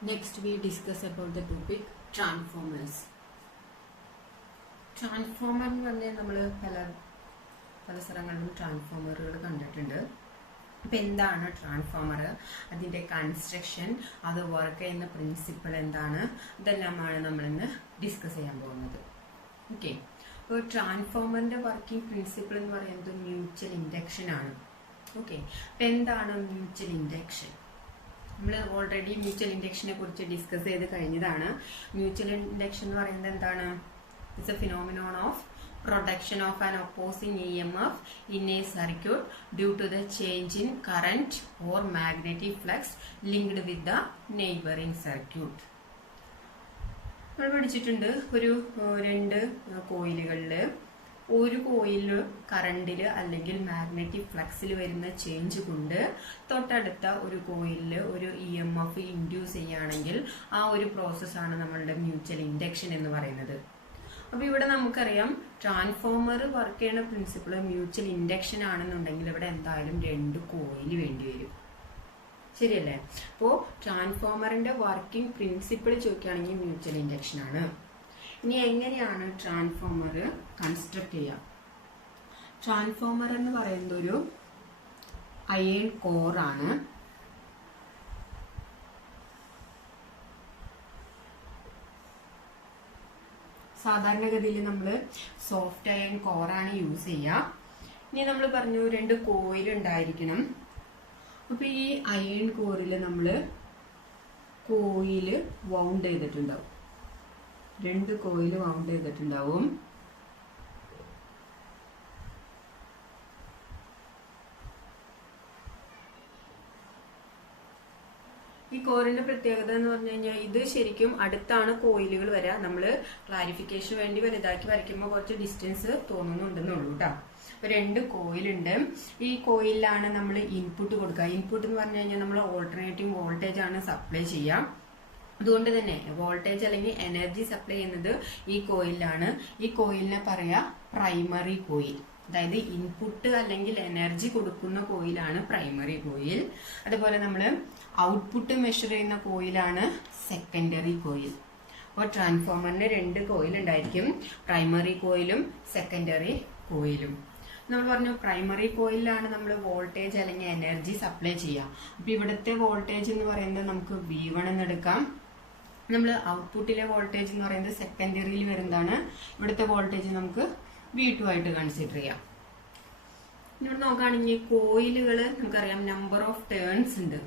Next we discuss about the topic transformers. Transformer എന്ന് പറഞ്ഞാൽ നമ്മൾ പല സ്ഥലങ്ങളിലും ട്രാൻസ്ഫോമറുകൾ കണ്ടിട്ടുണ്ട്. അപ്പം എന്താണ് ട്രാൻസ്ഫോമർ, അതിൻ്റെ കൺസ്ട്രക്ഷൻ, അത് വർക്ക് ചെയ്യുന്ന പ്രിൻസിപ്പിൾ എന്താണ്, ഇതെല്ലാമാണ് നമ്മളിന്ന് ഡിസ്കസ് ചെയ്യാൻ പോകുന്നത്. ഓക്കെ, അപ്പോൾ ട്രാൻസ്ഫോമറിൻ്റെ വർക്കിംഗ് പ്രിൻസിപ്പിൾ എന്ന് പറയുന്നത് മ്യൂച്വൽ ഇൻഡക്ഷൻ ആണ്. ഓക്കെ, അപ്പം എന്താണ് മ്യൂച്വൽ ഇൻഡക്ഷൻ? നമ്മൾ ഓൾറെഡി മ്യൂച്വൽ ഇൻഡക്ഷനെ കുറിച്ച് ഡിസ്കസ് ചെയ്ത് കഴിഞ്ഞതാണ്. മ്യൂച്വൽ ഇൻഡക്ഷൻ എന്ന് പറയുന്നത് എന്താണ്? It's A phenomenon of production of an opposing EMF in a circuit due to the change in current or magnetic flux linked with the neighboring circuit. നമ്മൾ പഠിച്ചിട്ടുണ്ട്, ഒരു രണ്ട് കോയിലുകളിൽ ഒരു കോയിലിൽ കറണ്ടിൽ അല്ലെങ്കിൽ മാഗ്നറ്റിക് ഫ്ലക്സിൽ വരുന്ന ചേഞ്ച് കൊണ്ട് തൊട്ടടുത്ത ഒരു കോയിലിൽ ഒരു EMF ഇൻഡ്യൂസ് ചെയ്യുകയാണെങ്കിൽ ആ ഒരു പ്രോസസ്സാണ് നമ്മളുടെ മ്യൂച്വൽ ഇൻഡക്ഷൻ എന്ന് പറയുന്നത്. അപ്പൊ ഇവിടെ നമുക്കറിയാം ട്രാൻസ്ഫോമർ വർക്ക് ചെയ്യുന്ന പ്രിൻസിപ്പിൾ മ്യൂച്വൽ ഇൻഡക്ഷൻ ആണെന്നുണ്ടെങ്കിൽ ഇവിടെ എന്തായാലും രണ്ട് കോയിൽ വേണ്ടി വരും, ശരിയല്ലേ? അപ്പോൾ ട്രാൻസ്ഫോമറിന്റെ വർക്കിംഗ് പ്രിൻസിപ്പിൾ ചോദിക്കുകയാണെങ്കിൽ മ്യൂച്വൽ ഇൻഡക്ഷൻ ആണ്. ഇനി എങ്ങനെയാണ് ട്രാൻസ്ഫോമർ കൺസ്ട്രക്ട് ചെയ്യുക? ട്രാൻസ്ഫോമർ എന്ന് പറയുന്നത് ഒരു അയൺ കോർ ആണ്. സാധാരണഗതിയിൽ നമ്മൾ സോഫ്റ്റ് അയൺ കോറാണ് യൂസ് ചെയ്യുക. ഇനി നമ്മൾ പറഞ്ഞു രണ്ട് കോയിൽ ഉണ്ടായിരിക്കണം. അപ്പൊ ഈ അയൺ കോറിൽ നമ്മൾ കോയിൽ വൗണ്ട് ചെയ്തിട്ടുണ്ടാവും, രണ്ട് കോയിൽ വൗണ്ട് ചെയ്തിട്ടുണ്ടാവും. ഈ കോറിന്റെ പ്രത്യേകത എന്ന് പറഞ്ഞു കഴിഞ്ഞാൽ ഇത് ശരിക്കും അടുത്താണ് കോയിലുകൾ വരിക. നമ്മൾ ക്ലാരിഫിക്കേഷൻ വേണ്ടി വലുതാക്കി വരയ്ക്കുമ്പോൾ കുറച്ച് ഡിസ്റ്റൻസ് തോന്നുന്നുണ്ടെന്നുള്ളൂ കേട്ടോ. അപ്പൊ രണ്ട് കോയിലുണ്ട്. ഈ കോയിലാണ് നമ്മൾ ഇൻപുട്ട് കൊടുക്കുക. ഇൻപുട്ട് എന്ന് പറഞ്ഞു കഴിഞ്ഞാൽ നമ്മൾ ഓൾട്ടർനേറ്റീവ് വോൾട്ടേജ് ആണ് സപ്ലൈ ചെയ്യുക. അതുകൊണ്ട് തന്നെ വോൾട്ടേജ് അല്ലെങ്കിൽ എനർജി സപ്ലൈ ചെയ്യുന്നത് ഈ കോയിലാണ്. ഈ കോയിലിനെ പറയാ പ്രൈമറി കോയിൽ. അതായത് ഇൻപുട്ട് അല്ലെങ്കിൽ എനർജി കൊടുക്കുന്ന കോയിലാണ് പ്രൈമറി കോയിൽ. അതുപോലെ നമ്മൾ ഔട്ട്പുട്ട് മെഷർ ചെയ്യുന്ന കോയിലാണ് സെക്കൻഡറി കോയിൽ. അപ്പോൾ ട്രാൻസ്ഫോമറിന് രണ്ട് കോയിൽ ഉണ്ടായിരിക്കും, പ്രൈമറി കോയിലും സെക്കൻഡറി കോയിലും. നമ്മൾ പറഞ്ഞു പ്രൈമറി കോയിലാണ് നമ്മൾ വോൾട്ടേജ് അല്ലെങ്കിൽ എനർജി സപ്ലൈ ചെയ്യുക. അപ്പൊ ഇവിടുത്തെ വോൾട്ടേജ് എന്ന് പറയുന്നത് നമുക്ക് V1 എന്ന് എടുക്കാം. നമ്മൾ ഔട്ട്പുട്ടിലെ വോൾട്ടേജ് എന്ന് പറയുന്നത് സെക്കൻഡറിയിൽ വരുന്നതാണ്. ഇവിടുത്തെ വോൾട്ടേജ് നമുക്ക് V2 ആയിട്ട് കൺസിഡർ ചെയ്യാം. ഇവിടെ നോക്കുകയാണെങ്കിൽ കോയിലുകൾ നമുക്കറിയാം നമ്പർ ഓഫ് ടേൺസ് ഉണ്ട്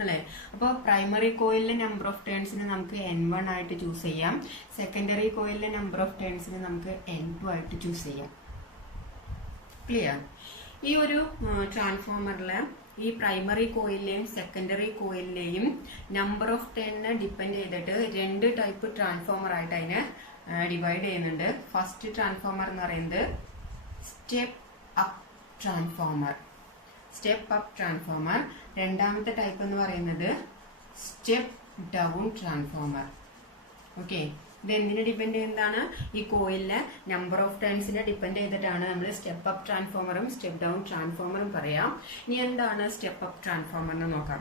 അല്ലെ. അപ്പോൾ പ്രൈമറി കോയിലിലെ നമ്പർ ഓഫ് ടേൺസിന് നമുക്ക് N1 ആയിട്ട് ചൂസ് ചെയ്യാം. സെക്കൻഡറി കോയിലിലെ നമ്പർ ഓഫ് ടേൺസിന് നമുക്ക് N2 ആയിട്ട് ചൂസ് ചെയ്യാം. ക്ലിയർ? ഈ ഒരു ട്രാൻസ്ഫോമറിലെ ഈ പ്രൈമറി കോയിലിലെയും സെക്കൻഡറി കോയിലിലെയും നമ്പർ ഓഫ് ടേണിനെ ഡിപ്പെൻഡ് ചെയ്തിട്ട് രണ്ട് ടൈപ്പ് ട്രാൻസ്ഫോമർ ആയിട്ട് അതിനെ ഡിവൈഡ് ചെയ്യുന്നുണ്ട്. ഫസ്റ്റ് ട്രാൻസ്ഫോമർ എന്ന് പറയുന്നത് step up transformer. Step up transformer. രണ്ടാമത്തെ ടൈപ്പ് എന്ന് പറയുന്നത് സ്റ്റെപ്പ് ഡൗൺ ട്രാൻസ്ഫോമർ. ഓക്കെ, ഇത് എന്തിനെ ഡിപ്പെൻഡ് ചെയ്യുന്നതാണ്? ഈ കോയിലിലെ നമ്പർ ഓഫ് ടേൺസിനെ ഡിപ്പെൻഡ് ചെയ്തിട്ടാണ് നമ്മൾ സ്റ്റെപ്പ് അപ്പ് ട്രാൻസ്ഫോമറും സ്റ്റെപ്പ് ഡൗൺ ട്രാൻസ്ഫോമറും പറയാം. ഇനി എന്താണ് സ്റ്റെപ്പ് അപ്പ് ട്രാൻസ്ഫോമർ എന്ന് നോക്കാം.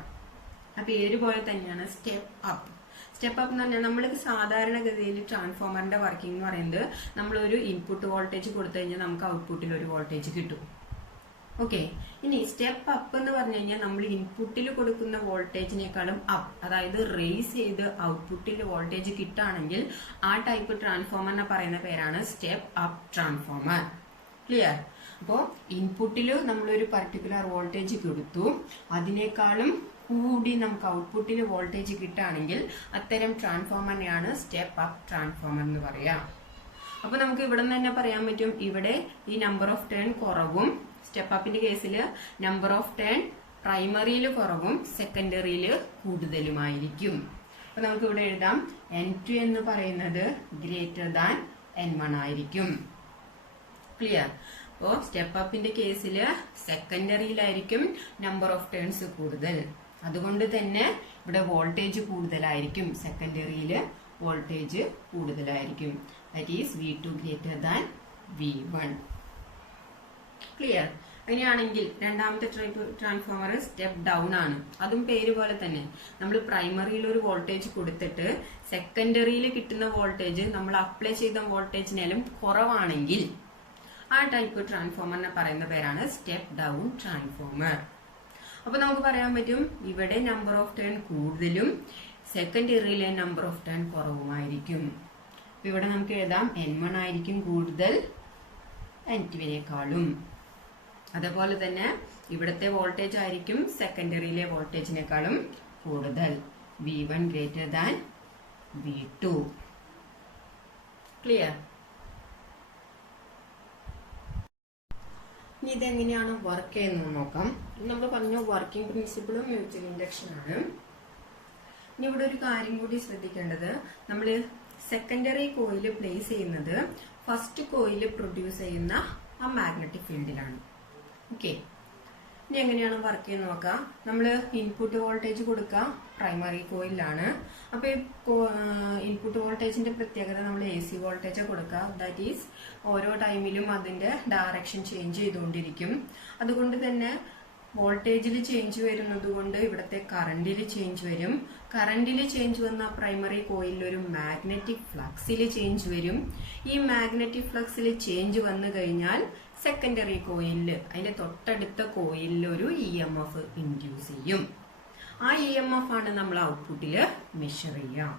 അപ്പൊ പേര് പോലെ തന്നെയാണ് സ്റ്റെപ്പ് അപ്പ്. സ്റ്റെപ്പ് അപ്പ് എന്ന് പറഞ്ഞാൽ നമ്മൾ സാധാരണഗതിയിൽ ട്രാൻസ്ഫോമറിന്റെ വർക്കിംഗ് എന്ന് പറയുന്നത് നമ്മളൊരു ഇൻപുട്ട് വോൾട്ടേജ് കൊടുത്തു കഴിഞ്ഞാൽ നമുക്ക് ഔട്ട്പുട്ടിൽ ഒരു വോൾട്ടേജ് കിട്ടും. ഓക്കെ, ഇനി സ്റ്റെപ്പ് അപ്പ് എന്ന് പറഞ്ഞു കഴിഞ്ഞാൽ നമ്മൾ ഇൻപുട്ടിൽ കൊടുക്കുന്ന വോൾട്ടേജിനേക്കാളും അപ്പ്, അതായത് റേസ് ചെയ്ത് ഔട്ട്പുട്ടിൽ വോൾട്ടേജ് കിട്ടുകയാണെങ്കിൽ ആ ടൈപ്പ് ട്രാൻസ്ഫോമറിനെ പറയുന്ന പേരാണ് സ്റ്റെപ്പ് അപ്പ് ട്രാൻസ്ഫോമർ. ക്ലിയർ? അപ്പോൾ ഇൻപുട്ടിൽ നമ്മളൊരു പർട്ടിക്കുലർ വോൾട്ടേജ് കൊടുത്തു, അതിനേക്കാളും കൂടി നമുക്ക് ഔട്ട്പുട്ടിൽ വോൾട്ടേജ് കിട്ടുകയാണെങ്കിൽ അത്തരം ട്രാൻസ്ഫോമറിനെയാണ് സ്റ്റെപ്പ് അപ്പ് ട്രാൻസ്ഫോമർ എന്ന് പറയാം. അപ്പൊ നമുക്ക് ഇവിടെ നിന്ന് തന്നെ പറയാൻ പറ്റും, ഇവിടെ ഈ നമ്പർ ഓഫ് ടേൺ കുറവും, സ്റ്റെപ്പ് അപ്പിന്റെ കേസിൽ നമ്പർ ഓഫ് ടേൺ പ്രൈമറിയിൽ കുറവും സെക്കൻഡറിയിൽ കൂടുതലുമായിരിക്കും. അപ്പൊ നമുക്ക് ഇവിടെ എഴുതാം N2 എന്ന് പറയുന്നത് ഗ്രേറ്റർ ദാൻ N1 ആയിരിക്കും. ക്ലിയർ? അപ്പോൾ സ്റ്റെപ്പ് അപ്പിന്റെ കേസിൽ സെക്കൻഡറിയിലായിരിക്കും നമ്പർ ഓഫ് ടേൺസ് കൂടുതൽ, അതുകൊണ്ട് തന്നെ ഇവിടെ വോൾട്ടേജ് കൂടുതലായിരിക്കും. സെക്കൻഡറിയിൽ വോൾട്ടേജ് കൂടുതലായിരിക്കും. That is V2 greater than V1. Clear? അങ്ങനെയാണെങ്കിൽ രണ്ടാമത്തെ ടൈപ്പ് ട്രാൻസ്ഫോമർ സ്റ്റെപ്പ് ഡൗൺ ആണ്. അതും പേര് പോലെ തന്നെ നമ്മൾ പ്രൈമറിയിൽ ഒരു വോൾട്ടേജ് കൊടുത്തിട്ട് സെക്കൻഡറിയിൽ കിട്ടുന്ന വോൾട്ടേജ് നമ്മൾ അപ്ലൈ ചെയ്ത വോൾട്ടേജിനാലും കുറവാണെങ്കിൽ ആ ടൈപ്പ് ട്രാൻസ്ഫോമറിനെ പറയുന്ന പേരാണ് സ്റ്റെപ്പ് ഡൗൺ ട്രാൻസ്ഫോമർ. അപ്പൊ നമുക്ക് പറയാൻ പറ്റും ഇവിടെ നമ്പർ ഓഫ് ടേൺ കൂടുതലും സെക്കൻഡറിയിലെ നമ്പർ ഓഫ് ടേൺ കുറവുമായിരിക്കും. ഇവിടെ നമുക്ക് എഴുതാം N1 ആയിരിക്കും കൂടുതൽ N2വിനേക്കാളും. അതേപോലെ തന്നെ ഇവിടുത്തെ വോൾട്ടേജ് ആയിരിക്കും സെക്കൻഡറിയിലെ വോൾട്ടേജിനേക്കാളും കൂടുതൽ. V1 greater than V2. Clear? ഇനി ഇതെങ്ങനെയാണ് വർക്ക് ചെയ്യുന്നത് നോക്കാം. നമ്മൾ പറഞ്ഞ വർക്കിംഗ് പ്രിൻസിപ്പിളും മ്യൂച്വൽ ഇൻഡക്ഷൻ ആണ്. ഇനി ഇവിടെ ഒരു കാര്യം കൂടി ശ്രദ്ധിക്കേണ്ടത്, നമ്മൾ സെക്കൻഡറി കോയിൽ പ്ലേസ് ചെയ്യുന്നത് ഫസ്റ്റ് കോയിൽ പ്രൊഡ്യൂസ് ചെയ്യുന്ന ആ മാഗ്നറ്റിക് ഫീൽഡിലാണ്. ഓക്കെ, ഇനി എങ്ങനെയാണ് വർക്ക് ചെയ്യുന്നത് നോക്കാം. നമ്മൾ ഇൻപുട്ട് വോൾട്ടേജ് കൊടുക്കുക പ്രൈമറി കോയിലാണ്. അപ്പൊ ഇൻപുട്ട് വോൾട്ടേജിന്റെ പ്രത്യേകത നമ്മൾ AC വോൾട്ടേജ് കൊടുക്കുക. ദാറ്റ് ഈസ് ഓരോ ടൈമിലും അതിന്റെ ഡയറക്ഷൻ ചേഞ്ച് ചെയ്തുകൊണ്ടിരിക്കും. അതുകൊണ്ട് തന്നെ വോൾട്ടേജിൽ ചേഞ്ച് വരുന്നത് കൊണ്ട് ഇവിടുത്തെ കറണ്ടിൽ ചേഞ്ച് വരും. കറണ്ടിൽ ചേഞ്ച് വന്ന പ്രൈമറി കോയിലിൽ ഒരു മാഗ്നറ്റിക് ഫ്ലക്സിൽ ചേഞ്ച് വരും. ഈ മാഗ്നറ്റിക് ഫ്ലക്സിൽ ചേഞ്ച് വന്നു കഴിഞ്ഞാൽ സെക്കൻഡറി കോയിലിൽ അതിന്റെ തൊട്ടടുത്ത കോയിലിൽ ഒരു EMF ഇൻഡ്യൂസ് ചെയ്യും. ആ EMF ആണ് നമ്മൾ ഔട്ട്പുട്ടിൽ മെഷർ ചെയ്യാം.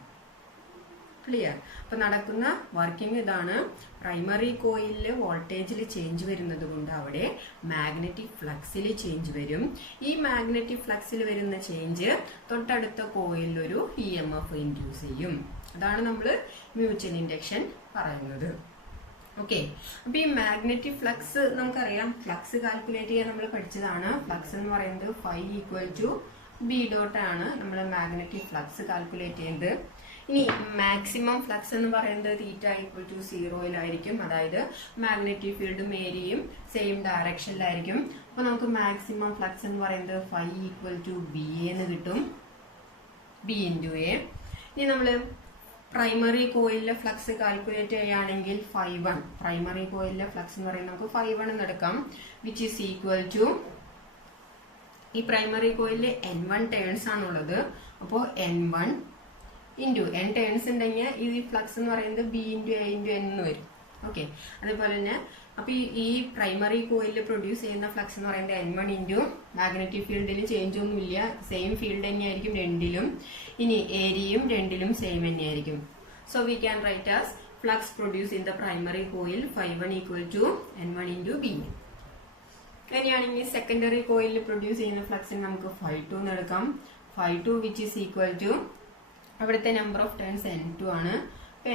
ക്ലിയർ? അപ്പൊ നടക്കുന്ന വർക്കിംഗ് ഇതാണ്. പ്രൈമറി കോയിലിൽ വോൾട്ടേജിൽ ചേഞ്ച് വരുന്നത് കൊണ്ട് അവിടെ മാഗ്നറ്റിക് ഫ്ലക്സിൽ ചേഞ്ച് വരും. ഈ മാഗ്നറ്റിക് ഫ്ലക്സിൽ വരുന്ന ചേഞ്ച് തൊട്ടടുത്ത കോയിലിൽ ഒരു EMF ഇൻഡ്യൂസ് ചെയ്യും. അതാണ് നമ്മൾ മ്യൂച്വൽ ഇൻഡക്ഷൻ പറയുന്നത്. ഓക്കെ, അപ്പൊ ഈ മാഗ്നറ്റിക് ഫ്ലക്സ് നമുക്കറിയാം, ഫ്ലക്സ് കാൽക്കുലേറ്റ് ചെയ്യാൻ നമ്മൾ പഠിച്ചതാണ്. ഫ്ലക്സ് എന്ന് പറയുന്നത് Phi = B ഡോട്ട് ആണ് നമ്മൾ മാഗ്നറ്റിക് ഫ്ലക്സ് കാൽക്കുലേറ്റ് ചെയ്യുന്നത്. ഇനി മാക്സിമം ഫ്ലക്സ് എന്ന് പറയുന്നത് θ = 0 അതായത് മാഗ്നറ്റിക് ഫീൽഡും ഏരിയയും സെയിം ഡയറക്ഷനിലായിരിക്കും. അപ്പൊ നമുക്ക് മാക്സിമം ഫ്ലക്സ് എന്ന് പറയുന്നത് Phi = BA എന്ന് കിട്ടും, B × A. ഇനി നമ്മള് പ്രൈമറി കോയിലിലെ ഫ്ലക്സ് കാൽക്കുലേറ്റ് ചെയ്യുകയാണെങ്കിൽ Φ1, പ്രൈമറി കോയിലിലെ ഫ്ലക്സ് എന്ന് പറയുന്നത് നമുക്ക് Φ1 എന്ന് എടുക്കാം, വിച്ച് ഈസ് ഈക്വൽ ടു, ഈ പ്രൈമറി കോയിലിൽ N1 ടേൺസ് ആണുള്ളത്. അപ്പോൾ N1 × N ടേൺസ് ഉണ്ടെങ്കിൽ ഈ ഫ്ലക്സ് എന്ന് പറയുന്നത് B × A × N എന്ന് വരും. ഓക്കെ, അതേപോലെ തന്നെ അപ്പൊ ഈ പ്രൈമറി കോയിലിൽ പ്രൊഡ്യൂസ് ചെയ്യുന്ന ഫ്ലക്സ് എന്ന് പറയുന്നത് N1 × മാഗ്നറ്റിക് ഫീൽഡിൽ ചേഞ്ച് ഒന്നുമില്ല, സെയിം ഫീൽഡ് തന്നെയായിരിക്കും രണ്ടിലും. ഇനി ഏരിയയും രണ്ടിലും സെയിം തന്നെയായിരിക്കും. So we can write as flux produce in the primary coil Φ1 = N1 × B. അങ്ങനെയാണെങ്കിൽ സെക്കൻഡറി കോയിലിൽ പ്രൊഡ്യൂസ് ചെയ്യുന്ന ഫ്ലക്സിന് നമുക്ക് Φ2 എന്ന് എടുക്കാം. Φ2 which is equal to, അവിടുത്തെ നമ്പർ ഓഫ് ടേൺസ് N2 ആണ്.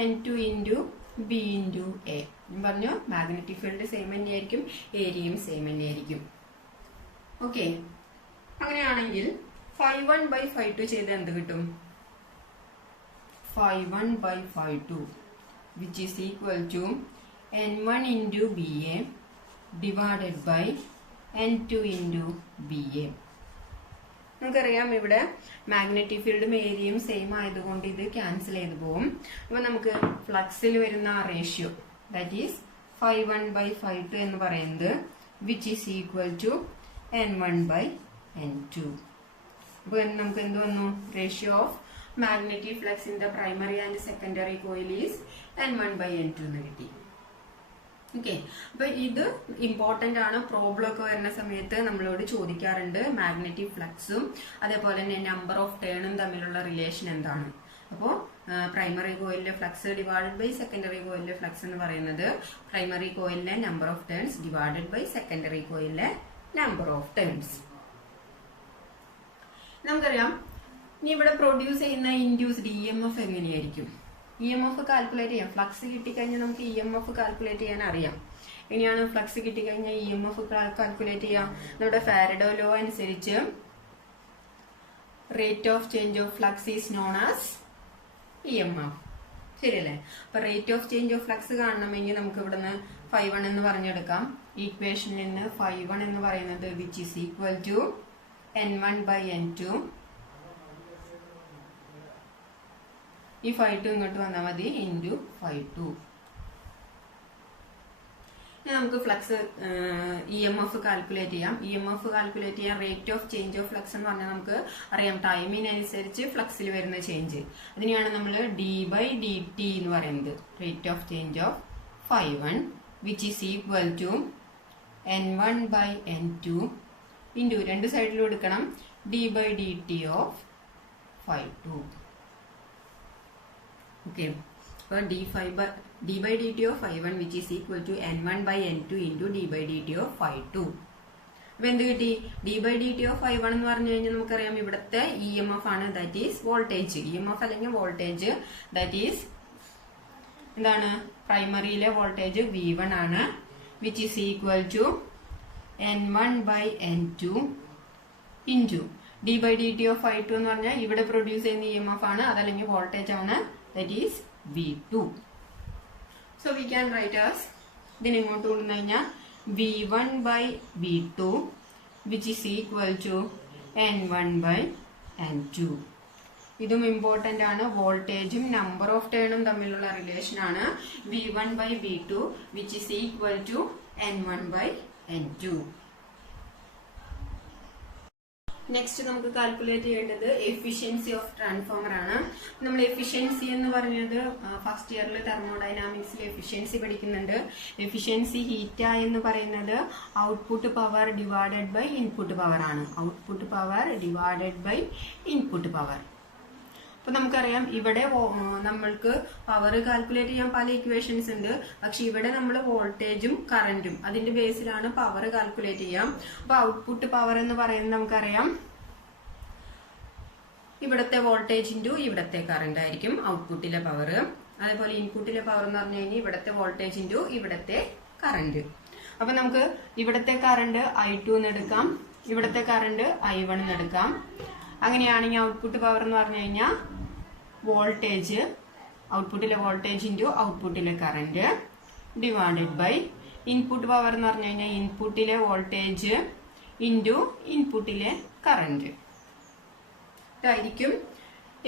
N2 × B × A. ഞാൻ പറഞ്ഞു മാഗ്നറ്റിക് ഫീൽഡ് സെയിം തന്നെയായിരിക്കും, ഏരിയയും സെയിം തന്നെയായിരിക്കും. ഓക്കെ, അങ്ങനെയാണെങ്കിൽ Φ1/Φ2 ചെയ്ത് എന്ത് കിട്ടും? Φ1/Φ2 which is equal to N1 × BA divided by N2 × BA. നമുക്കറിയാം ഇവിടെ മാഗ്നറ്റിക് ഫീൽഡും ഏരിയയും സെയിം ആയതുകൊണ്ട് ഇത് ക്യാൻസൽ ചെയ്ത് പോകും. അപ്പൊ നമുക്ക് ഫ്ലക്സിൽ വരുന്ന റേഷ്യോ ദാറ്റ് ഈസ് Φ1/Φ2 എന്ന് പറയുന്നത് which is equal to N1/N2. അപ്പൊ നമുക്ക് എന്ത് വന്നു? Ratio of magnetic flux in the primary and secondary coil is N1/N2 എന്ന് കിട്ടി. ഓക്കെ, അപ്പൊ ഇത് ഇമ്പോർട്ടന്റ് ആണ്. പ്രോബ്ലം ഒക്കെ വരുന്ന സമയത്ത് നമ്മളോട് ചോദിക്കാറുണ്ട് മാഗ്നറ്റിക് ഫ്ലക്സും അതേപോലെ തന്നെ നമ്പർ ഓഫ് ടേണും തമ്മിലുള്ള റിലേഷൻ എന്താണ്. അപ്പോൾ പ്രൈമറി കോയിലിലെ ഫ്ലക്സ് ഡിവൈഡഡ് ബൈ സെക്കൻഡറി കോയിലിലെ ഫ്ലക്സ് എന്ന് പറയുന്നത് പ്രൈമറി കോയിലിലെ number of turns divided by secondary കോയിലിലെ നമ്പർ ഓഫ് ടേൺസ്. നമുക്കറിയാം ഇനി ഇവിടെ പ്രൊഡ്യൂസ് ചെയ്യുന്ന ഇൻഡ്യൂസ്ഡ് EMF എങ്ങനെയായിരിക്കും? EMF കാൽക്കുലേറ്റ് ചെയ്യാം. ഫ്ലക്സ് കിട്ടിക്കഴിഞ്ഞാൽ നമുക്ക് EMF കാൽക്കുലേറ്റ് ചെയ്യാൻ അറിയാം. എങ്ങനെയാണ് ഫ്ലക്സ് കിട്ടിക്കഴിഞ്ഞാൽ EMF കാൽക്കുലേറ്റ് ചെയ്യാം? നമ്മുടെ ഫാരഡേ ലോ അനുസരിച്ച് rate of change of flux is known as EMF. ശരിയല്ലേ? അപ്പൊ rate of change of flux കാണണമെങ്കിൽ നമുക്ക് ഇവിടുന്ന് Φ1 എന്ന് പറഞ്ഞെടുക്കാം. ഈക്വേഷനിൽ നിന്ന് Φ1 എന്ന് പറയുന്നത് which is equal to N1/N2. ഈ Φ2 ഇങ്ങോട്ട് വന്നാൽ മതി × Φ2. നമുക്ക് നമുക്ക് ഫ്ലക്സ് EMF കാൽക്കുലേറ്റ് ചെയ്യാം. EMF കാൽക്കുലേറ്റ് ചെയ്യാൻ rate of change of flux എന്ന് പറഞ്ഞാൽ നമുക്ക് അറിയാം ടൈമിനനുസരിച്ച് ഫ്ലക്സിൽ വരുന്ന ചേഞ്ച്. അതിനെയാണ് നമ്മൾ d/dt എന്ന് പറയുന്നത്. Rate of change of φ1 which is equal to n1/n2 into രണ്ട് സൈഡിലും എടുക്കണം d/dt of φ2. ഓക്കെ, അപ്പോൾ d/dt of φ1 which is equal to n1/n2 into d/dt of φ2. അപ്പൊ എന്ത് കിട്ടി? d/dt of φ1 എന്ന് പറഞ്ഞു കഴിഞ്ഞാൽ നമുക്കറിയാം ഇവിടുത്തെ EMF ആണ്, ദാറ്റ് ഈസ് വോൾട്ടേജ്. EMF അല്ലെങ്കിൽ വോൾട്ടേജ് ദാറ്റ് ഈസ് എന്താണ്? പ്രൈമറിയിലെ വോൾട്ടേജ് V1 ആണ്, which is equal to n1/n2 into d/dt of φ2 എന്ന് പറഞ്ഞാൽ ഇവിടെ പ്രൊഡ്യൂസ് ചെയ്യുന്ന EMF ആണ്, അതല്ലെങ്കിൽ വോൾട്ടേജ് ആണ്, that is V2. So we can write as ഇതിനെ ഇങ്ങോട്ട് കൊണ്ടുവന്നു കഴിഞ്ഞാൽ V1/V2 which is equal to n1/n2. ഇതും ഇമ്പോർട്ടന്റ് ആണ്. വോൾട്ടേജും നമ്പർ ഓഫ് ടേണും തമ്മിലുള്ള റിലേഷൻ ആണ് V1/V2 which is equal to n1/n2. Next നമുക്ക് കാൽക്കുലേറ്റ് ചെയ്യേണ്ടത് എഫിഷ്യൻസി ഓഫ് ട്രാൻസ്ഫോമർ ആണ്. നമ്മൾ എഫിഷ്യൻസി എന്ന് പറഞ്ഞത് ഫസ്റ്റ് ഇയറിൽ തെർമോഡൈനാമിക്സിൽ എഫിഷ്യൻസി പഠിക്കുന്നുണ്ട്. എഫിഷ്യൻസി ഹീറ്റ എന്ന് പറയുന്നത് output power divided by input power ആണ്. Output power divided by input power. അപ്പൊ നമുക്കറിയാം ഇവിടെ നമ്മൾക്ക് പവർ കാൽക്കുലേറ്റ് ചെയ്യാൻ പല ഇക്വേഷൻസ് ഉണ്ട്. പക്ഷെ ഇവിടെ നമ്മൾ വോൾട്ടേജും കറന്റും അതിന്റെ ബേസിലാണ് പവർ കാൽക്കുലേറ്റ് ചെയ്യാം. അപ്പൊ ഔട്ട്പുട്ട് പവർ എന്ന് പറയുന്നത് നമുക്കറിയാം ഇവിടത്തെ വോൾട്ടേജ് ഇൻറ്റു ഇവിടത്തെ കറന്റ് ആയിരിക്കും ഔട്ട്പുട്ടിലെ പവർ. അതേപോലെ ഇൻപുട്ടിലെ പവർ എന്ന് പറഞ്ഞു കഴിഞ്ഞാൽ ഇവിടത്തെ വോൾട്ടേജ് ഇൻറ്റു ഇവിടത്തെ കറന്റ്. അപ്പൊ നമുക്ക് ഇവിടത്തെ കറന്റ് I2 എന്ന് എടുക്കാം, ഇവിടത്തെ കറന്റ് I1 എന്ന് എടുക്കാം. അങ്ങനെയാണെങ്കിൽ ഔട്ട്പുട്ട് പവർ എന്ന് പറഞ്ഞു കഴിഞ്ഞാൽ വോൾട്ടേജ്, ഔട്ട്പുട്ടിലെ വോൾട്ടേജ് ഇൻറ്റു ഔട്ട്പുട്ടിലെ current divided by input power എന്ന് പറഞ്ഞു കഴിഞ്ഞാൽ ഇൻപുട്ടിലെ വോൾട്ടേജ് ഇൻറ്റു ഇൻപുട്ടിലെ കറന്റ്. ഇതായിരിക്കും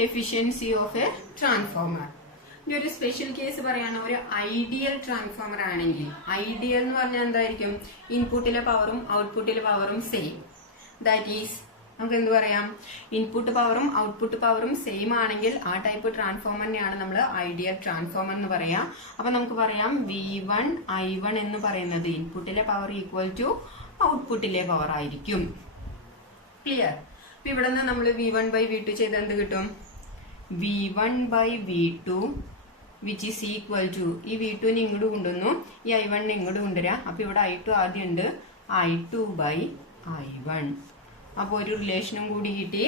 എഫിഷ്യൻസി ഓഫ് എ ട്രാൻസ്ഫോമർ. ഇനി ഒരു സ്പെഷ്യൽ കേസ് പറയാണ്, ഒരു ഐഡിയൽ ട്രാൻസ്ഫോമർ ആണെങ്കിൽ. ഐഡിയൽ എന്ന് പറഞ്ഞാൽ എന്തായിരിക്കും? ഇൻപുട്ടിലെ പവറും ഔട്ട്പുട്ടിലെ പവറും സെയിം. ദാറ്റ് ഈസ് നമുക്ക് എന്ത് പറയാം? ഇൻപുട്ട് പവറും ഔട്ട്പുട്ട് പവറും സെയിം ആണെങ്കിൽ ആ ടൈപ്പ് ട്രാൻസ്ഫോമറിനെയാണ് നമ്മൾ ഐഡിയൽ ട്രാൻസ്ഫോമർ എന്ന് പറയാം. അപ്പൊ നമുക്ക് പറയാം V1 I1 എന്ന് പറയുന്നത് ഇൻപുട്ടിലെ പവർ ഈക്വൽ ടു ഔട്ട്പുട്ടിലെ പവർ ആയിരിക്കും. ക്ലിയർ? അപ്പൊ ഇവിടെ നിന്ന് നമ്മൾ V1/V2 ചെയ്ത് എന്ത് കിട്ടും? V1/V2 which is equal to, ഈ V2 ഇങ്ങോട്ട് കൊണ്ടുവന്നു, ഈ I1 ഇങ്ങോട്ട് കൊണ്ടുവരാം. അപ്പൊ ഇവിടെ I2 ആദ്യം ഉണ്ട്, I2/I1. അപ്പോൾ ഒരു റിലേഷനും കൂടി കിട്ടി.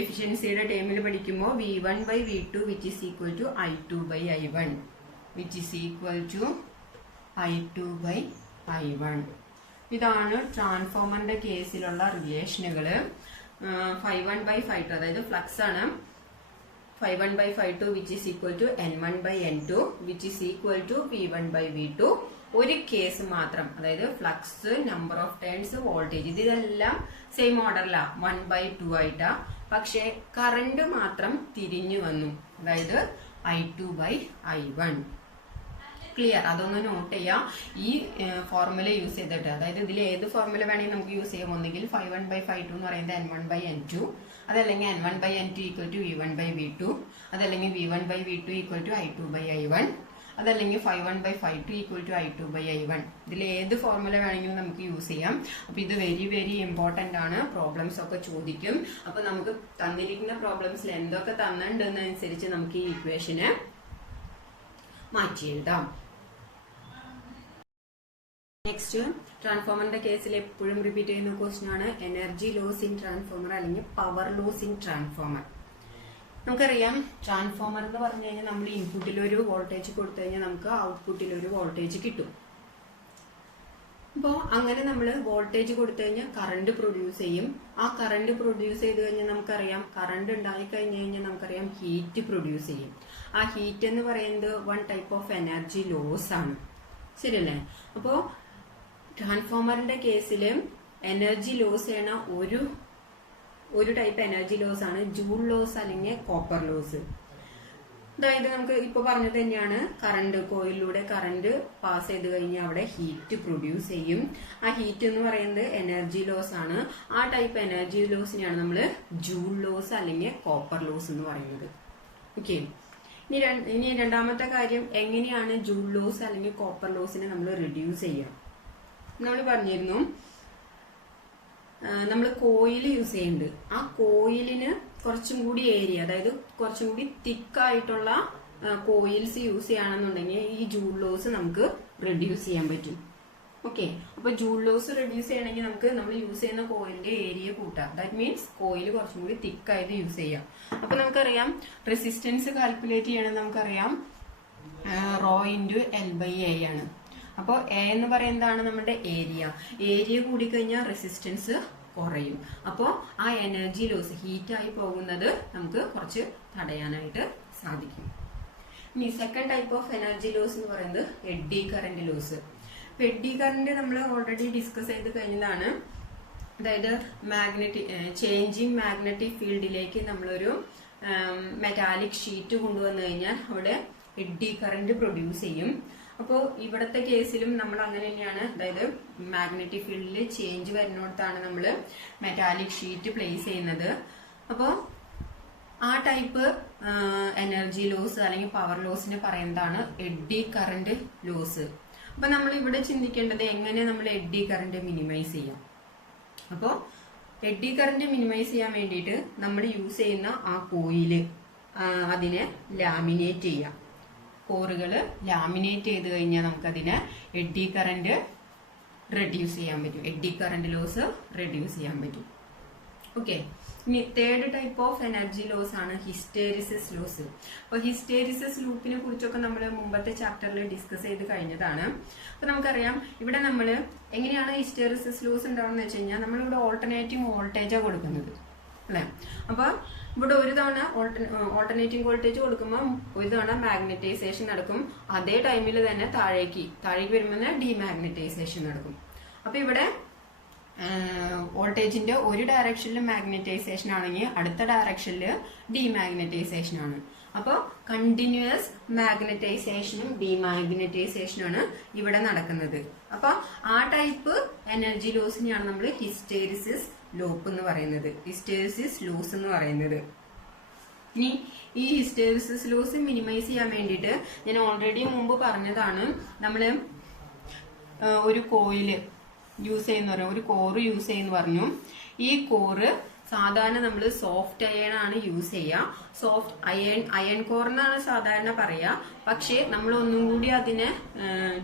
എഫിഷ്യൻസിയുടെ ടൈമിൽ പഠിക്കുമ്പോൾ V1/V2 which is equal to I2/I1 which is equal to I2/I1. ഇതാണ് ട്രാൻസ്ഫോമറിന്റെ കേസിലുള്ള റിലേഷനുകൾ. φ1/φ2 അതായത് ഫ്ലക്സ് ആണ്. φ1/φ2 which is equal to n1/n2 which is equal to V1/V2. ഒരു കേസ് മാത്രം, അതായത് flux, number of turns, voltage, ഇതെല്ലാം സെയിം ഓർഡറിലാ 1/2 ആയിട്ടാ. പക്ഷെ കറണ്ട് മാത്രം തിരിഞ്ഞു വന്നു, അതായത് I2/I1. ക്ലിയർ? അതൊന്ന് നോട്ട് ചെയ്യാം. ഈ ഫോർമുല യൂസ് ചെയ്തിട്ട്, അതായത് ഇതിൽ ഏത് ഫോർമുല വേണമെങ്കിൽ നമുക്ക് യൂസ് ചെയ്യാം. ഒന്നുകിൽ φ1/φ2 എന്ന് പറയുന്നത് n1/n2, അതല്ലെങ്കിൽ n1/n2 ഈക്വൽ ടു V1/V2, അതല്ലെങ്കിൽ V1/V2 ഈക്വൽ ടു I2/I1, അതല്ലെങ്കിൽ φ1/φ2 ഈക്വൽ ടു I2/I1. ഇതിൽ ഏത് ഫോർമുല വേണമെങ്കിലും നമുക്ക് യൂസ് ചെയ്യാം. അപ്പൊ ഇത് വെരി വെരി ഇമ്പോർട്ടന്റ് ആണ്. പ്രോബ്ലംസ് ഒക്കെ ചോദിക്കും. അപ്പൊ നമുക്ക് തന്നിരിക്കുന്ന പ്രോബ്ലംസിൽ എന്തൊക്കെ തന്നിട്ടുണ്ടെന്നനുസരിച്ച് നമുക്ക് ഈ ഇക്വേഷന് മാറ്റി എഴുതാം. നെക്സ്റ്റ് ട്രാൻസ്ഫോമറിന്റെ കേസിൽ എപ്പോഴും റിപ്പീറ്റ് ചെയ്യുന്ന ക്വസ്റ്റ്യൻ ആണ് എനർജി ലോസ് ഇൻ ട്രാൻസ്ഫോമർ അല്ലെങ്കിൽ പവർ ലോസ് ഇൻ ട്രാൻസ്ഫോമർ. നമുക്കറിയാം ട്രാൻസ്ഫോമർ എന്ന് പറഞ്ഞു കഴിഞ്ഞാൽ നമ്മൾ ഇൻപുട്ടിൽ ഒരു വോൾട്ടേജ് കൊടുത്തു കഴിഞ്ഞാൽ നമുക്ക് ഔട്ട്പുട്ടിൽ ഒരു വോൾട്ടേജ് കിട്ടും. അപ്പോൾ അങ്ങനെ നമ്മൾ വോൾട്ടേജ് കൊടുത്തു കഴിഞ്ഞാൽ കറണ്ട് പ്രൊഡ്യൂസ് ചെയ്യും. ആ കറണ്ട് പ്രൊഡ്യൂസ് ചെയ്ത് കഴിഞ്ഞാൽ നമുക്കറിയാം കറണ്ട് ഉണ്ടായി കഴിഞ്ഞു കഴിഞ്ഞാൽ നമുക്കറിയാം ഹീറ്റ് പ്രൊഡ്യൂസ് ചെയ്യും. ആ ഹീറ്റ് എന്ന് പറയുന്നത് one type of energy loss ആണ്. ശരിയല്ലേ? അപ്പോൾ ട്രാൻസ്ഫോമറിന്റെ കേസിൽ എനർജി ലോസ് ചെയ്യണ ഒരു ടൈപ്പ് എനർജി ലോസ് ആണ് ജൂൾ ലോസ് അല്ലെങ്കിൽ കോപ്പർ ലോസ്. അതായത് നമുക്ക് ഇപ്പൊ പറഞ്ഞത് തന്നെയാണ്, കറണ്ട് കോയിലിലൂടെ കറണ്ട് പാസ് ചെയ്ത് കഴിഞ്ഞാൽ അവിടെ ഹീറ്റ് പ്രൊഡ്യൂസ് ചെയ്യും. ആ ഹീറ്റ് എന്ന് പറയുന്നത് എനർജി ലോസ് ആണ്. ആ ടൈപ്പ് എനർജി ലോസിനെയാണ് നമ്മൾ ജൂൾ ലോസ് അല്ലെങ്കിൽ കോപ്പർ ലോസ് എന്ന് പറയുന്നത്. ഓക്കെ, ഇനി രണ്ടാമത്തെ കാര്യം, എങ്ങനെയാണ് ജൂൾ ലോസ് അല്ലെങ്കിൽ കോപ്പർ ലോസിനെ നമ്മൾ റിഡ്യൂസ് ചെയ്യുക? നമ്മൾ പറഞ്ഞിരുന്നു, നമ്മൾ കോയിൽ യൂസ് ചെയ്യുന്നുണ്ട്. ആ കോയിലിന് കുറച്ചും കൂടി ഏരിയ, അതായത് കുറച്ചും കൂടി തിക്കായിട്ടുള്ള കോയിൽസ് യൂസ് ചെയ്യുകയാണെന്നുണ്ടെങ്കിൽ ഈ ജൂൾ ലോസ് നമുക്ക് റെഡ്യൂസ് ചെയ്യാൻ പറ്റും. ഓക്കെ, അപ്പൊ ജൂൾ ലോസ് റെഡ്യൂസ് ചെയ്യണമെങ്കിൽ നമുക്ക് നമ്മൾ യൂസ് ചെയ്യുന്ന കോയിലിന്റെ ഏരിയ കൂട്ടാം. ദാറ്റ് മീൻസ് കോയിൽ കുറച്ചും കൂടി തിക്കായിട്ട് യൂസ് ചെയ്യാം. അപ്പൊ നമുക്കറിയാം റെസിസ്റ്റൻസ് കാൽക്കുലേറ്റ് ചെയ്യണമെന്ന് നമുക്കറിയാം റോ ഇൻറ്റു L/A ആണ്. അപ്പോൾ എ എന്ന് പറയുന്നതാണ് നമ്മുടെ ഏരിയ കൂടിക്കഴിഞ്ഞാൽ റെസിസ്റ്റൻസ് കുറയും. അപ്പോൾ ആ എനർജി ലോസ്, ഹീറ്റായി പോകുന്നത് നമുക്ക് കുറച്ച് തടയാനായിട്ട് സാധിക്കും. ഇനി second type of energy loss എന്ന് പറയുന്നത് എഡ്ഡി കറന്റ് ലോസ്. ഇപ്പൊ എഡ്ഡി കറന്റ് നമ്മൾ ഓൾറെഡി ഡിസ്കസ് ചെയ്ത് കഴിഞ്ഞതാണ്. അതായത് ചേഞ്ചിങ് മാഗ്നറ്റിക് ഫീൽഡിലേക്ക് നമ്മളൊരു മെറ്റാലിക് ഷീറ്റ് കൊണ്ടുവന്നു കഴിഞ്ഞാൽ അവിടെ എഡ്ഡി കറന്റ് പ്രൊഡ്യൂസ് ചെയ്യും. അപ്പോൾ ഇവിടത്തെ കേസിലും നമ്മൾ അങ്ങനെ തന്നെയാണ്. അതായത് മാഗ്നറ്റിക് ഫീൽഡിൽ ചേഞ്ച് വരുന്നിടത്താണ് നമ്മൾ മെറ്റാലിക് ഷീറ്റ് പ്ലേസ് ചെയ്യുന്നത്. അപ്പോൾ ആ ടൈപ്പ് എനർജി ലോസ് അല്ലെങ്കിൽ പവർ ലോസിനെ പറയുന്നതാണ് എഡ്ഡി കറന്റ് ലോസ്. അപ്പൊ നമ്മൾ ഇവിടെ ചിന്തിക്കേണ്ടത് എങ്ങനെ നമ്മൾ എഡ്ഡി കറന്റ് മിനിമൈസ് ചെയ്യാം. അപ്പോൾ എഡ്ഡി കറന്റ് മിനിമൈസ് ചെയ്യാൻ വേണ്ടിയിട്ട് നമ്മൾ യൂസ് ചെയ്യുന്ന ആ കോയില് അതിനെ ലാമിനേറ്റ് ചെയ്യാം. കോറുകള് ലാമിനേറ്റ് ചെയ്ത് കഴിഞ്ഞാൽ നമുക്കതിനെ എഡ്ഡി കറന്റ് റെഡ്യൂസ് ചെയ്യാൻ പറ്റും. എഡ്ഡി കറന്റ് ലോസ് റെഡ്യൂസ് ചെയ്യാൻ പറ്റും. ഓക്കെ, ഇനി third type of energy loss ആണ് ഹിസ്റ്റേരിസിസ് ലോസ്. അപ്പൊ ഹിസ്റ്റേരിസിസ് ലൂപ്പിനെ കുറിച്ചൊക്കെ നമ്മൾ മുമ്പത്തെ ചാപ്റ്ററിൽ ഡിസ്കസ് ചെയ്ത് കഴിഞ്ഞതാണ്. അപ്പൊ നമുക്കറിയാം ഇവിടെ നമ്മൾ എങ്ങനെയാണ് ഹിസ്റ്റേരിസിസ് ലോസ് ഉണ്ടാവുന്നത് വെച്ച് കഴിഞ്ഞാൽ നമ്മളിവിടെ ഓൾട്ടർനേറ്റിംഗ് വോൾട്ടേജാണ് കൊടുക്കുന്നത് അല്ലെ. അപ്പൊ ഇവിടെ ഒരു തവണ ഓൾട്ടർനേറ്റിംഗ് വോൾട്ടേജ് കൊടുക്കുമ്പോൾ ഒരു തവണ മാഗ്നറ്റൈസേഷൻ നടക്കും. അതേ ടൈമിൽ തന്നെ താഴേക്ക് വരുമ്പോൾ ഡീമാഗ്നറ്റൈസേഷൻ നടക്കും. അപ്പൊ ഇവിടെ വോൾട്ടേജിന്റെ ഒരു ഡയറക്ഷനിൽ മാഗ്നറ്റൈസേഷൻ ആണെങ്കിൽ അടുത്ത ഡയറക്ഷനിൽ ഡീമാഗ്നറ്റൈസേഷൻ ആണ്. അപ്പോൾ കണ്ടിന്യൂസ് മാഗ്നറ്റൈസേഷനും ഡീമാഗ്നറ്റൈസേഷനും ആണ് ഇവിടെ നടക്കുന്നത്. അപ്പൊ ആ ടൈപ്പ് എനർജി ലോസിനെയാണ് നമ്മൾ ഹിസ്റ്റേരിസിസ് ലോപ്പ് എന്ന് പറയുന്നത്, ഹിസ്റ്റേരിസിസ് ലോസ് എന്ന് പറയുന്നത്. ഇനി ഈ ഹിസ്റ്റേരിസിസ് ലോസ് മിനിമൈസ് ചെയ്യാൻ വേണ്ടിയിട്ട് ഞാൻ ഓൾറെഡി മുമ്പ് പറഞ്ഞതാണ്, നമ്മള് ഒരു കോയില് യൂസ് ചെയ്യുന്ന ഒരു കോറ് യൂസ് ചെയ്യുന്ന പറഞ്ഞു. ഈ കോറ് സാധാരണ നമ്മൾ സോഫ്റ്റ് അയൺ ആണ് യൂസ് ചെയ്യുക. സോഫ്റ്റ് അയൺ കോർ എന്നാണ് സാധാരണ പറയുക. പക്ഷേ നമ്മൾ ഒന്നും കൂടി അതിനെ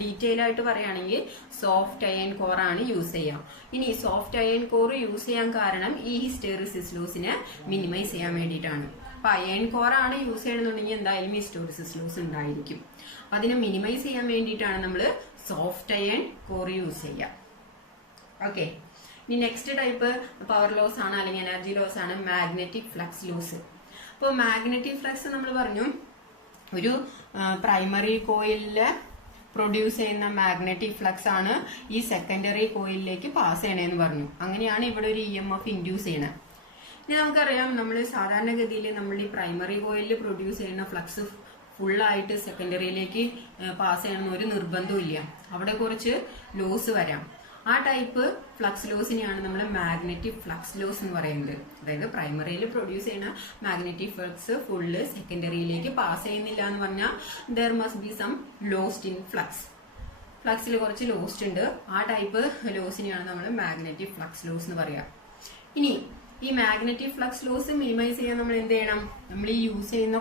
ഡീറ്റെയിൽ ആയിട്ട് പറയുകയാണെങ്കിൽ സോഫ്റ്റ് അയൺ കോർ ആണ് യൂസ് ചെയ്യുക. ഇനി സോഫ്റ്റ് അയൺ കോർ യൂസ് ചെയ്യാൻ കാരണം ഈ ഹിസ്റ്റേറിസിസ് ലോസിനെ മിനിമൈസ് ചെയ്യാൻ വേണ്ടിയിട്ടാണ്. അപ്പൊ അയൺ കോർ ആണ് യൂസ് ചെയ്യണമെന്നുണ്ടെങ്കിൽ എന്തായാലും ഹിസ്റ്റേറിസിസ് ലോസ് ഉണ്ടായിരിക്കും. അപ്പൊ അതിനെ മിനിമൈസ് ചെയ്യാൻ വേണ്ടിയിട്ടാണ് നമ്മൾ സോഫ്റ്റ് അയൺ കോർ യൂസ് ചെയ്യുക. ഓക്കെ, ഇനി നെക്സ്റ്റ് ടൈപ്പ് പവർ ലോസ് ആണ് അല്ലെങ്കിൽ എനർജി ലോസ് ആണ് മാഗ്നറ്റിക് ഫ്ലക്സ് ലോസ്. അപ്പോൾ മാഗ്നറ്റിക് ഫ്ലക്സ് നമ്മൾ പറഞ്ഞു ഒരു പ്രൈമറി കോയിലില് പ്രൊഡ്യൂസ് ചെയ്യുന്ന മാഗ്നറ്റിക് ഫ്ലക്സ് ആണ് ഈ സെക്കൻഡറി കോയിലിലേക്ക് പാസ് ചെയ്യണേന്ന് പറഞ്ഞു. അങ്ങനെയാണ് ഇവിടെ ഒരു EMF ഇൻഡ്യൂസ് ചെയ്യണത്. ഇനി നമുക്കറിയാം നമ്മൾ സാധാരണഗതിയിൽ നമ്മൾ ഈ പ്രൈമറി കോയിലിൽ പ്രൊഡ്യൂസ് ചെയ്യുന്ന ഫ്ലക്സ് ഫുള്ളായിട്ട് സെക്കൻഡറിയിലേക്ക് പാസ് ചെയ്യണമെന്ന് ഒരു നിർബന്ധവും ഇല്ല. അവിടെ കുറച്ച് ലോസ് വരാം. ആ ടൈപ്പ് ഫ്ലക്സ് ലോസിനെയാണ് നമ്മൾ മാഗ്നറ്റിക് ഫ്ലക്സ് ലോസ് എന്ന് പറയുന്നത്. അതായത് പ്രൈമറിയിൽ പ്രൊഡ്യൂസ് ചെയ്യുന്ന മാഗ്നറ്റിക് ഫ്ലക്സ് ഫുള്ള് സെക്കൻഡറിയിലേക്ക് പാസ് ചെയ്യുന്നില്ല എന്ന് പറഞ്ഞാൽ there must be some lost in ഫ്ലക്സിൽ കുറച്ച് ലോസ്റ്റ് ഉണ്ട്. ആ ടൈപ്പ് ലോസിനെയാണ് നമ്മൾ മാഗ്നറ്റിക് ഫ്ലക്സ് ലോസ് എന്ന് പറയുക. ഇനി ഈ മാഗ്നറ്റിക് ഫ്ലക്സ് ലോസ് മിനിമൈസ് ചെയ്യാൻ നമ്മൾ എന്ത് ചെയ്യണം? നമ്മൾ ഈ യൂസ് ചെയ്യുന്ന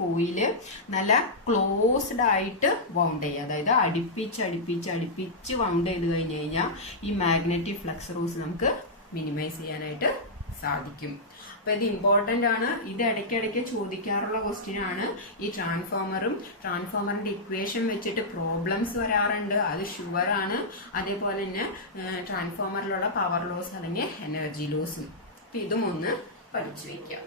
കോയില് നല്ല ക്ലോസ്ഡ് ആയിട്ട് വൗണ്ട് ചെയ്യുക. അതായത് അടുപ്പിച്ച് വൗണ്ട് ചെയ്ത് കഴിഞ്ഞ് കഴിഞ്ഞാൽ ഈ മാഗ്നറ്റിക് ഫ്ലക്സ് ലോസ് നമുക്ക് മിനിമൈസ് ചെയ്യാനായിട്ട് സാധിക്കും. അപ്പൊ ഇത് ഇമ്പോർട്ടന്റ് ആണ്. ഇത് ഇടയ്ക്കിടയ്ക്ക് ചോദിക്കാറുള്ള ക്വസ്റ്റ്യൻ ആണ്. ഈ ട്രാൻസ്ഫോമറിന്റെ ഇക്വേഷൻ വെച്ചിട്ട് പ്രോബ്ലംസ് വരാറുണ്ട്, അത് ഷുവർ ആണ്. അതേപോലെ തന്നെ ട്രാൻസ്ഫോമറിലുള്ള പവർ ലോസ് അല്ലെങ്കിൽ എനർജി ലോസും. അപ്പൊ ഇതും ഒന്ന് പഠിച്ചു വെക്കാം.